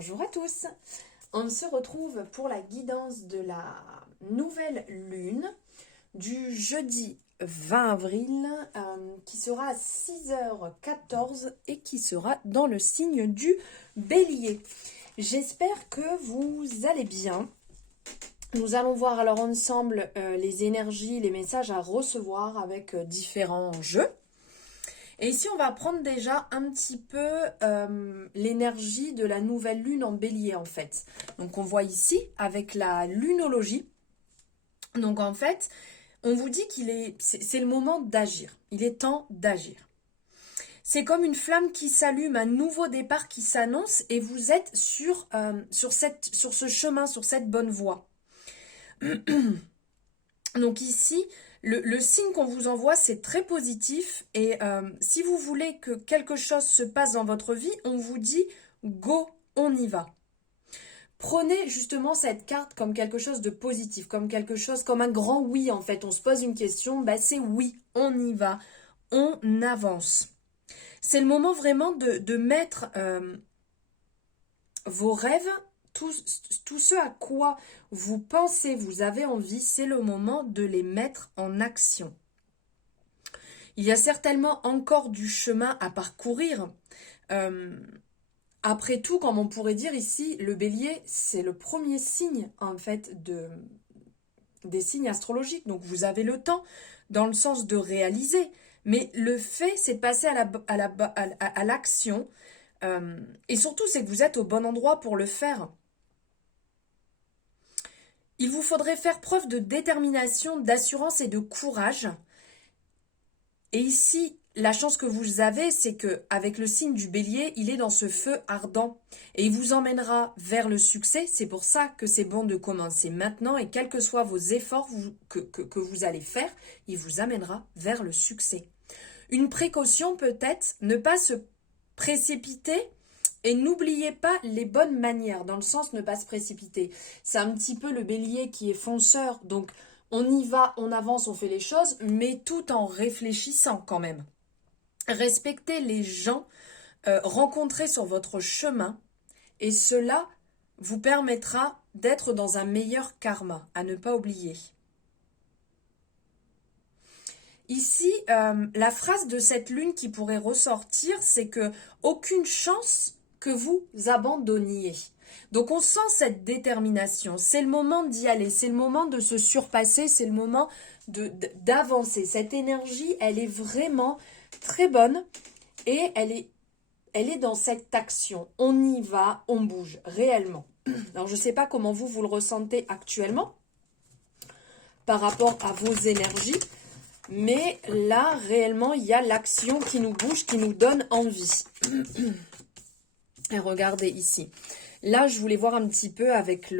Bonjour à tous. On se retrouve pour la guidance de la nouvelle lune du jeudi 20 avril qui sera à 6h14 et qui sera dans le signe du Bélier. J'espère que vous allez bien. Nous allons voir alors ensemble les énergies, les messages à recevoir avec différents jeux. Et ici, on va prendre déjà un petit peu l'énergie de la nouvelle lune en bélier, en fait. Donc, on voit ici, avec la lunologie. Donc, en fait, on vous dit c'est le moment d'agir. Il est temps d'agir. C'est comme une flamme qui s'allume, un nouveau départ qui s'annonce et vous êtes sur ce chemin, sur cette bonne voie. Donc ici, le signe qu'on vous envoie, c'est très positif. Et si vous voulez que quelque chose se passe dans votre vie, on vous dit « go, on y va ». Prenez justement cette carte comme quelque chose de positif, comme quelque chose, comme un grand oui en fait. On se pose une question, c'est oui, on y va, on avance. C'est le moment vraiment de mettre vos rêves, tout ce à quoi vous pensez, vous avez envie, c'est le moment de les mettre en action. Il y a certainement encore du chemin à parcourir. Après tout, comme on pourrait dire ici, le bélier, c'est le premier signe en fait des signes astrologiques. Donc vous avez le temps dans le sens de réaliser. Mais le fait, c'est de passer à l'action. Et surtout, c'est que vous êtes au bon endroit pour le faire. Il vous faudrait faire preuve de détermination, d'assurance et de courage. Et ici, la chance que vous avez, c'est que avec le signe du bélier, il est dans ce feu ardent. Et il vous emmènera vers le succès. C'est pour ça que c'est bon de commencer maintenant. Et quels que soient vos efforts que vous allez faire, il vous amènera vers le succès. Une précaution peut-être, ne pas se précipiter. Et n'oubliez pas les bonnes manières, dans le sens ne pas se précipiter. C'est un petit peu le bélier qui est fonceur, donc on y va, on avance, on fait les choses, mais tout en réfléchissant quand même. Respectez les gens rencontrés sur votre chemin, et cela vous permettra d'être dans un meilleur karma, à ne pas oublier. Ici, la phrase de cette lune qui pourrait ressortir, c'est que aucune chance que vous abandonniez. Donc on sent cette détermination, c'est le moment d'y aller, c'est le moment de se surpasser, c'est le moment d'avancer. Cette énergie, elle est vraiment très bonne et elle est dans cette action. On y va, on bouge réellement. Alors je ne sais pas comment vous le ressentez actuellement par rapport à vos énergies, mais là réellement il y a l'action qui nous bouge, qui nous donne envie. Et regardez ici. Là, je voulais voir un petit peu avec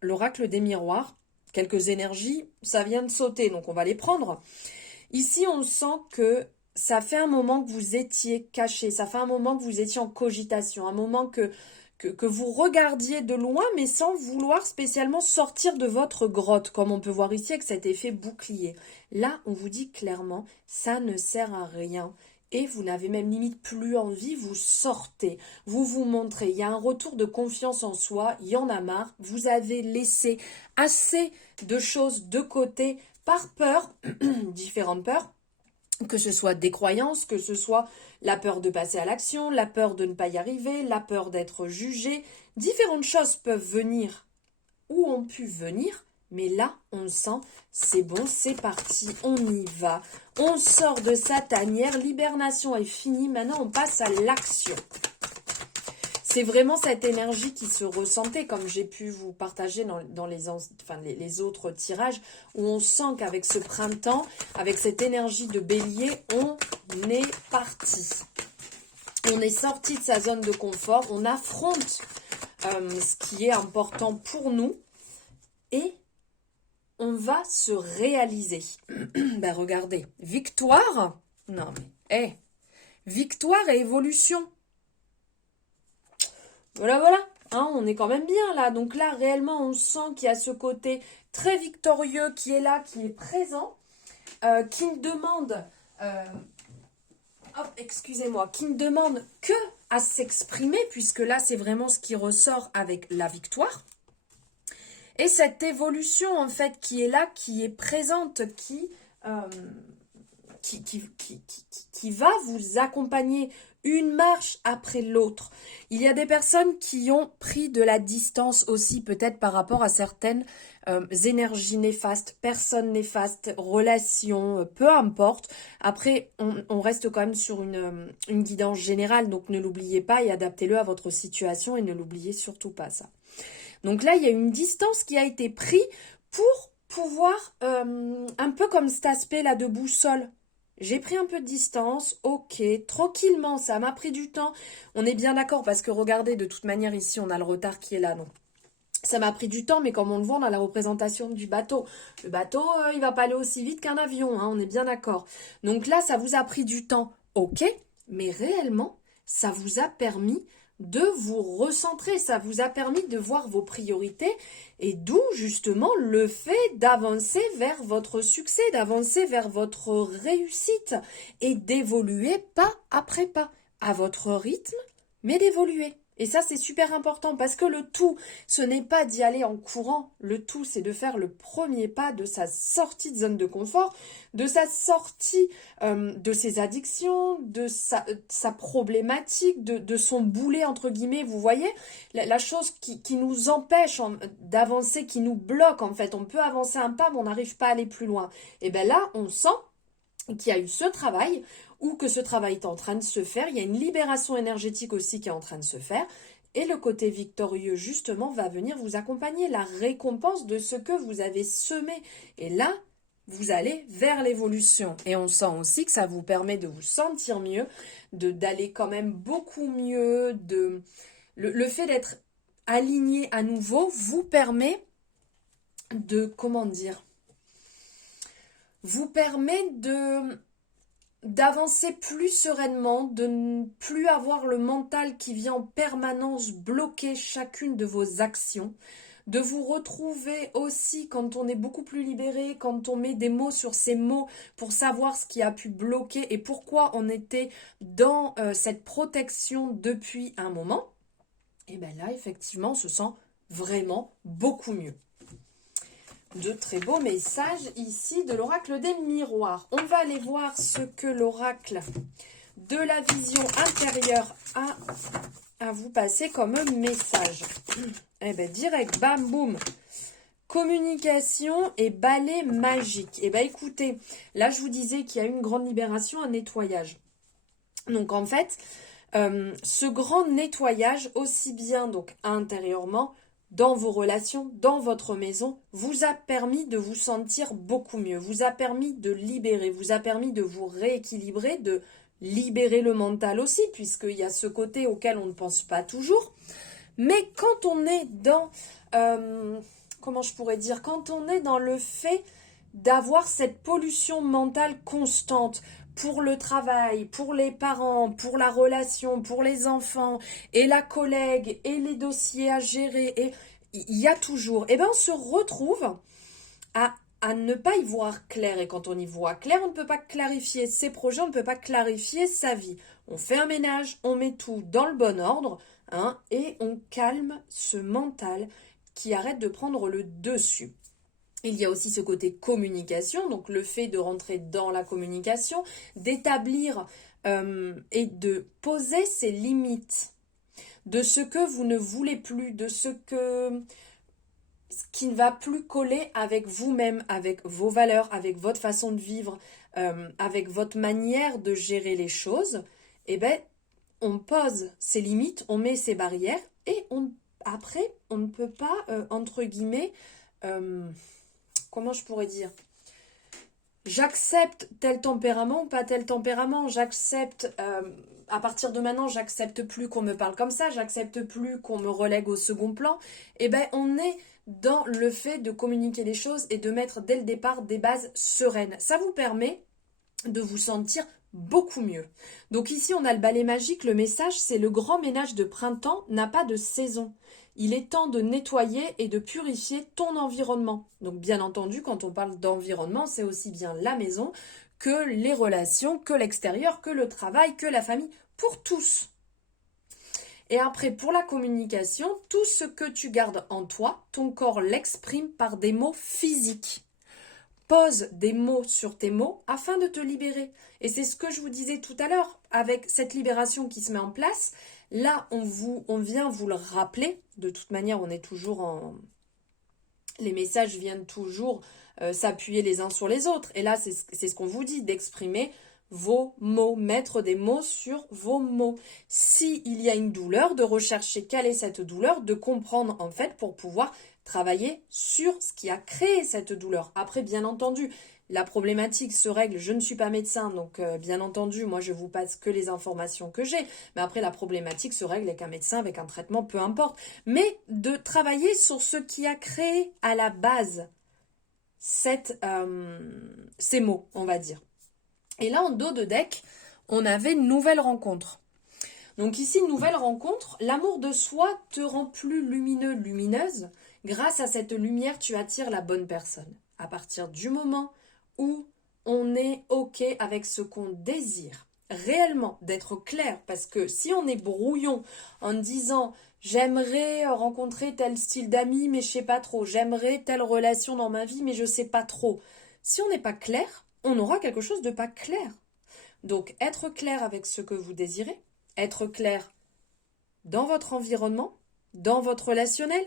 l'oracle des miroirs. Quelques énergies, ça vient de sauter, donc on va les prendre. Ici, on sent que ça fait un moment que vous étiez caché, ça fait un moment que vous étiez en cogitation, un moment que vous regardiez de loin, mais sans vouloir spécialement sortir de votre grotte, comme on peut voir ici avec cet effet bouclier. Là, on vous dit clairement, ça ne sert à rien. Et vous n'avez même limite plus envie, vous sortez, vous vous montrez. Il y a un retour de confiance en soi, il y en a marre. Vous avez laissé assez de choses de côté par peur, différentes peurs, que ce soit des croyances, que ce soit la peur de passer à l'action, la peur de ne pas y arriver, la peur d'être jugé. Différentes choses peuvent venir ou ont pu venir. Mais là, on sent, c'est bon, c'est parti, on y va. On sort de sa tanière, l'hibernation est finie, maintenant on passe à l'action. C'est vraiment cette énergie qui se ressentait, comme j'ai pu vous partager dans les autres tirages, où on sent qu'avec ce printemps, avec cette énergie de bélier, on est parti. On est sorti de sa zone de confort, on affronte ce qui est important pour nous et on va se réaliser. Regardez, victoire, non mais, victoire et évolution. Voilà, hein, on est quand même bien là. Donc là, réellement, on sent qu'il y a ce côté très victorieux qui est là, qui est présent, qui demande hop, excusez-moi, qui ne demande que à s'exprimer, puisque là, c'est vraiment ce qui ressort avec la victoire. Et cette évolution, en fait, qui est là, qui est présente, qui va vous accompagner une marche après l'autre. Il y a des personnes qui ont pris de la distance aussi, peut-être par rapport à certaines énergies néfastes, personnes néfastes, relations, peu importe. Après, on reste quand même sur une guidance générale, donc ne l'oubliez pas et adaptez-le à votre situation et ne l'oubliez surtout pas ça. Donc là, il y a une distance qui a été prise pour pouvoir, un peu comme cet aspect-là de boussole. J'ai pris un peu de distance, ok, tranquillement, ça m'a pris du temps. On est bien d'accord parce que regardez, de toute manière, ici, on a le retard qui est là, donc ça m'a pris du temps, mais comme on le voit, on a la représentation du bateau. Le bateau, il va pas aller aussi vite qu'un avion, hein, on est bien d'accord. Donc là, ça vous a pris du temps, ok, mais réellement, ça vous a permis de vous recentrer, ça vous a permis de voir vos priorités et d'où justement le fait d'avancer vers votre succès, d'avancer vers votre réussite et d'évoluer pas après pas, à votre rythme, mais d'évoluer. Et ça, c'est super important parce que le tout, ce n'est pas d'y aller en courant. Le tout, c'est de faire le premier pas de sa sortie de zone de confort, de sa sortie de ses addictions, de sa problématique, de son boulet, entre guillemets. Vous voyez, la chose qui nous empêche d'avancer, qui nous bloque, en fait. On peut avancer un pas, mais on n'arrive pas à aller plus loin. Et bien là, on sent qu'il y a eu ce travail ou que ce travail est en train de se faire. Il y a une libération énergétique aussi qui est en train de se faire. Et le côté victorieux, justement, va venir vous accompagner. La récompense de ce que vous avez semé. Et là, vous allez vers l'évolution. Et on sent aussi que ça vous permet de vous sentir mieux, d'aller quand même beaucoup mieux. Le fait d'être aligné à nouveau vous permet de, comment dire, vous permet d'avancer plus sereinement, de ne plus avoir le mental qui vient en permanence bloquer chacune de vos actions, de vous retrouver aussi quand on est beaucoup plus libéré, quand on met des mots sur ces mots pour savoir ce qui a pu bloquer et pourquoi on était dans cette protection depuis un moment. Et bien là, effectivement, on se sent vraiment beaucoup mieux. De très beaux messages ici de l'oracle des miroirs. On va aller voir ce que l'oracle de la vision intérieure a à vous passer comme message. Eh bien, direct, bam, boum. Communication et balai magique. Eh bien, écoutez, là, je vous disais qu'il y a eu une grande libération, un nettoyage. Donc, en fait, ce grand nettoyage, aussi bien donc intérieurement, dans vos relations, dans votre maison, vous a permis de vous sentir beaucoup mieux, vous a permis de libérer, vous a permis de vous rééquilibrer, de libérer le mental aussi, puisqu'il y a ce côté auquel on ne pense pas toujours. Mais quand on est dans, comment je pourrais dire, quand on est dans le fait d'avoir cette pollution mentale constante, pour le travail, pour les parents, pour la relation, pour les enfants, et la collègue, et les dossiers à gérer, et il y a toujours, et bien on se retrouve à ne pas y voir clair. Et quand on y voit clair, on ne peut pas clarifier ses projets, on ne peut pas clarifier sa vie. On fait un ménage, on met tout dans le bon ordre, hein, et on calme ce mental qui arrête de prendre le dessus. Il y a aussi ce côté communication, donc le fait de rentrer dans la communication, d'établir et de poser ses limites, de ce que vous ne voulez plus, de ce qui ne va plus coller avec vous-même, avec vos valeurs, avec votre façon de vivre, avec votre manière de gérer les choses. Eh bien, on pose ses limites, on met ses barrières et après, on ne peut pas, entre guillemets, comment je pourrais dire, j'accepte tel tempérament ou pas tel tempérament, j'accepte, à partir de maintenant, j'accepte plus qu'on me parle comme ça, j'accepte plus qu'on me relègue au second plan. Et bien, on est dans le fait de communiquer les choses et de mettre dès le départ des bases sereines. Ça vous permet de vous sentir beaucoup mieux. Donc ici, on a le balai magique. Le message, c'est le grand ménage de printemps n'a pas de saison. Il est temps de nettoyer et de purifier ton environnement. Donc bien entendu, quand on parle d'environnement, c'est aussi bien la maison que les relations, que l'extérieur, que le travail, que la famille, pour tous. Et après, pour la communication, tout ce que tu gardes en toi, ton corps l'exprime par des mots physiques. Pose des mots sur tes mots afin de te libérer. Et c'est ce que je vous disais tout à l'heure, avec cette libération qui se met en place. Là, on vient vous le rappeler. De toute manière, on est toujours en... Les messages viennent toujours s'appuyer les uns sur les autres. Et là, c'est ce qu'on vous dit, d'exprimer vos mots, mettre des mots sur vos mots. S'il y a une douleur, de rechercher quelle est cette douleur, de comprendre en fait pour pouvoir travailler sur ce qui a créé cette douleur. Après, bien entendu, la problématique se règle, je ne suis pas médecin, donc bien entendu, moi je vous passe que les informations que j'ai, mais après la problématique se règle avec un médecin, avec un traitement, peu importe. Mais de travailler sur ce qui a créé à la base ces mots, on va dire. Et là, en dos de deck, on avait une nouvelle rencontre. Donc ici, nouvelle rencontre, l'amour de soi te rend plus lumineux, lumineuse. Grâce à cette lumière, tu attires la bonne personne. À partir du moment où on est OK avec ce qu'on désire, réellement, d'être clair, parce que si on est brouillon en disant « j'aimerais rencontrer tel style d'amis, mais je sais pas trop, j'aimerais telle relation dans ma vie, mais je sais pas trop », si on n'est pas clair, on aura quelque chose de pas clair. Donc, être clair avec ce que vous désirez, être clair dans votre environnement, dans votre relationnel,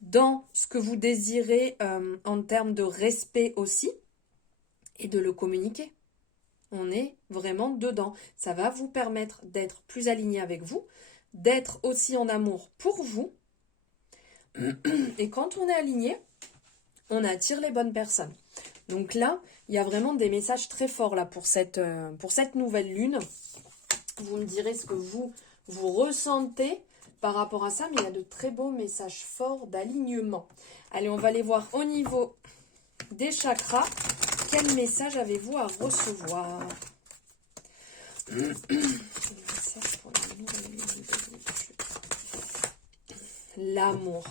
dans ce que vous désirez en termes de respect aussi, et de le communiquer. On est vraiment dedans. Ça va vous permettre d'être plus aligné avec vous, d'être aussi en amour pour vous. Et quand on est aligné, on attire les bonnes personnes. Donc là, il y a vraiment des messages très forts là pour cette nouvelle lune. Vous me direz ce que vous ressentez par rapport à ça, mais il y a de très beaux messages forts d'alignement. Allez, on va aller voir au niveau des chakras. Quel message avez-vous à recevoir? L'amour.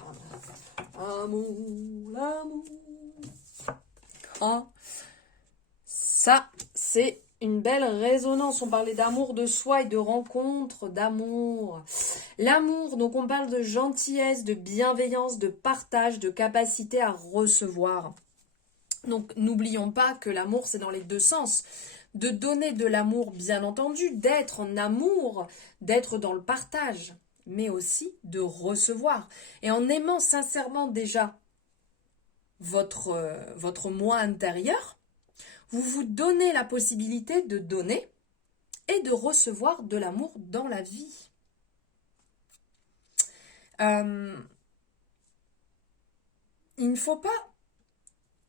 Amour, l'amour. Ah, ça, c'est une belle résonance. On parlait d'amour de soi et de rencontre, d'amour. L'amour, donc on parle de gentillesse, de bienveillance, de partage, de capacité à recevoir. Donc n'oublions pas que l'amour, c'est dans les deux sens. De donner de l'amour, bien entendu, d'être en amour, d'être dans le partage, mais aussi de recevoir. Et en aimant sincèrement déjà votre moi intérieur, vous vous donnez la possibilité de donner et de recevoir de l'amour dans la vie. Il ne faut pas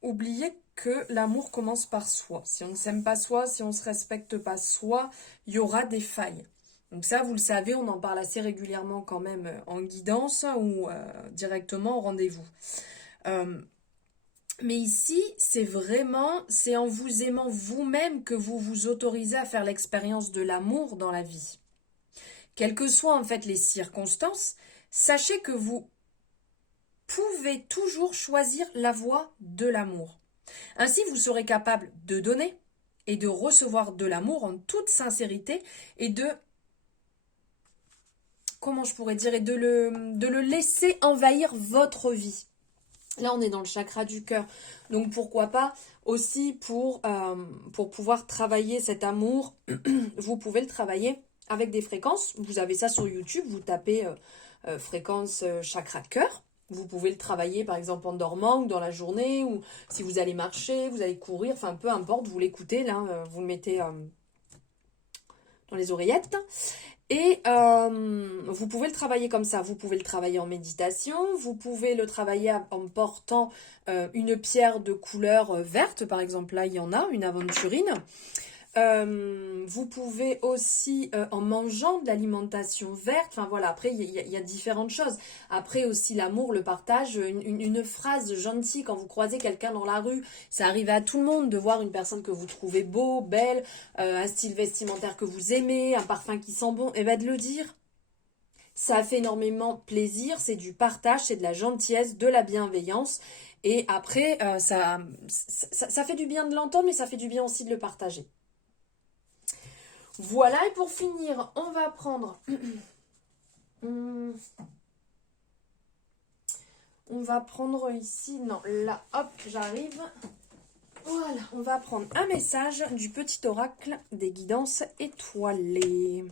oublier que l'amour commence par soi. Si on ne s'aime pas soi, si on ne se respecte pas soi, il y aura des failles. Donc ça, vous le savez, on en parle assez régulièrement quand même en guidance ou directement au rendez-vous. Mais ici, c'est en vous aimant vous-même que vous vous autorisez à faire l'expérience de l'amour dans la vie. Quelles que soient en fait les circonstances, sachez que vous pouvez toujours choisir la voie de l'amour. Ainsi, vous serez capable de donner et de recevoir de l'amour en toute sincérité et de, comment je pourrais dire, et de le laisser envahir votre vie. Là, on est dans le chakra du cœur. Donc, pourquoi pas aussi pour pouvoir travailler cet amour, vous pouvez le travailler avec des fréquences. Vous avez ça sur YouTube, vous tapez fréquence chakra cœur. Vous pouvez le travailler par exemple en dormant ou dans la journée, ou si vous allez marcher, vous allez courir, enfin peu importe, vous l'écoutez, là, vous le mettez dans les oreillettes. Et vous pouvez le travailler comme ça, vous pouvez le travailler en méditation, vous pouvez le travailler en portant une pierre de couleur verte, par exemple là il y en a, une aventurine. Vous pouvez aussi en mangeant de l'alimentation verte, enfin voilà, après il y a différentes choses. Après aussi l'amour, le partage, une phrase gentille quand vous croisez quelqu'un dans la rue, ça arrive à tout le monde de voir une personne que vous trouvez beau, belle, un style vestimentaire que vous aimez, un parfum qui sent bon, et bien de le dire. Ça fait énormément plaisir, c'est du partage, c'est de la gentillesse, de la bienveillance. Et après, ça fait du bien de l'entendre, mais ça fait du bien aussi de le partager. Voilà, et pour finir, on va prendre... On va prendre ici, non, là, hop, j'arrive. Voilà, on va prendre un message du petit oracle des guidances étoilées.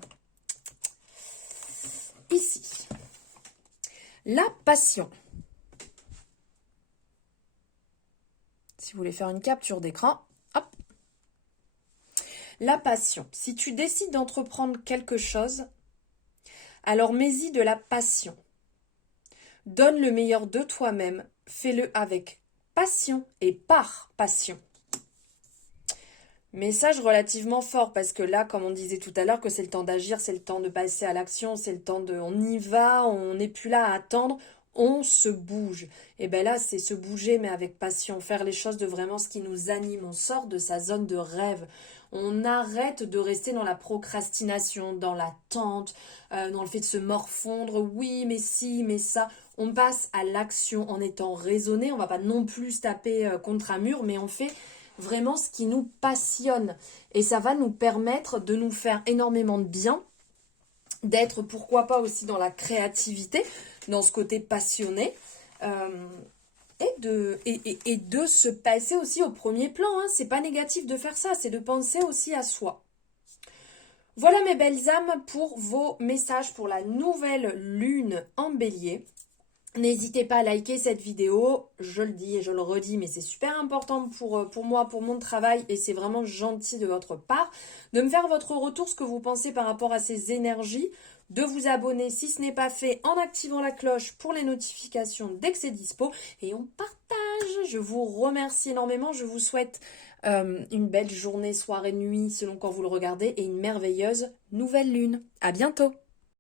Ici, la passion. Si vous voulez faire une capture d'écran, hop. La passion. Si tu décides d'entreprendre quelque chose, alors mets-y de la passion. Donne le meilleur de toi-même, fais-le avec passion et par passion. Message relativement fort parce que là, comme on disait tout à l'heure, que c'est le temps d'agir, c'est le temps de passer à l'action, c'est le temps de... On y va, on n'est plus là à attendre, on se bouge. Et bien là, c'est se bouger mais avec passion, faire les choses de vraiment ce qui nous anime, on sort de sa zone de rêve. On arrête de rester dans la procrastination, dans l'attente, dans le fait de se morfondre, oui, mais si, mais ça. On passe à l'action en étant raisonné, on va pas non plus se taper contre un mur, mais on fait vraiment ce qui nous passionne. Et ça va nous permettre de nous faire énormément de bien, d'être pourquoi pas aussi dans la créativité, dans ce côté passionné, et de se passer aussi au premier plan. Hein. C'est pas négatif de faire ça, c'est de penser aussi à soi. Voilà mes belles âmes pour vos messages pour la nouvelle lune en bélier. N'hésitez pas à liker cette vidéo, je le dis et je le redis, mais c'est super important pour moi, pour mon travail, et c'est vraiment gentil de votre part de me faire votre retour, ce que vous pensez par rapport à ces énergies, de vous abonner si ce n'est pas fait en activant la cloche pour les notifications dès que c'est dispo, et on partage. Je vous remercie énormément, je vous souhaite une belle journée, soirée, nuit, selon quand vous le regardez, et une merveilleuse nouvelle lune. À bientôt!